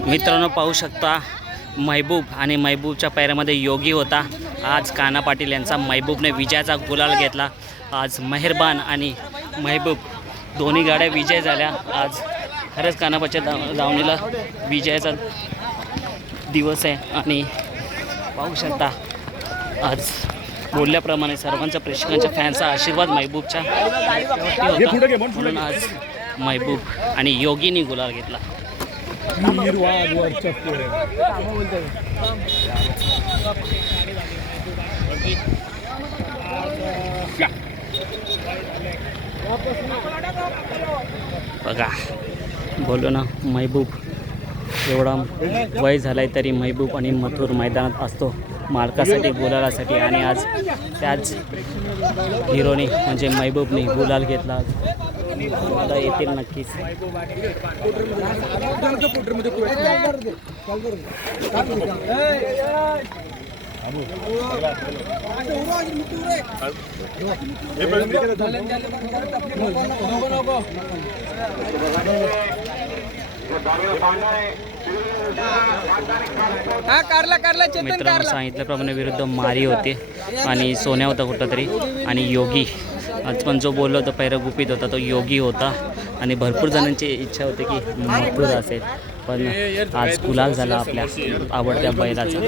मित्रांनो पाहू शकता महबूब आणि महबूबच्या पैरामध्ये योगी होता. आज काना पाटील यांचा महबूबने विजयाचा गुलाल घेतला. आज मेहरबान आणि महबूब दोन्ही गाड्या विजय झाल्या. आज खरंच कानापाच्या दाव दावणीला विजयाचा दिवस आहे आणि पाहू शकता आज बोलल्याप्रमाणे सर्वांच्या प्रेक्षकांच्या फॅनचा आशीर्वाद महबूबच्या म्हणून आज महबूब आणि योगीनी गुलाल घेतला. बघा बोललो ना महबूब. एवढा वय झालाय तरी महबूब आणि मथुर मैदानात असतो. मालकासाठी गुलालासाठी. आणि आज त्याच हिरोनी म्हणजे महबूबने गुलाल घेतला. आता येतील नक्कीच. नको हा कारला कारला चेतन मित्रांनो सांगितल्याप्रमाणे विरुद्ध मारी होते आणि सोन्या होता कुठंतरी आणि योगी. आज पण जो बोललो होता पैरा गुपित होता तो योगी होता. आणि भरपूर जणांची इच्छा होती की मथुर असेल. पण आज गुलाल झाला आपल्या आवडत्या बैलाचा.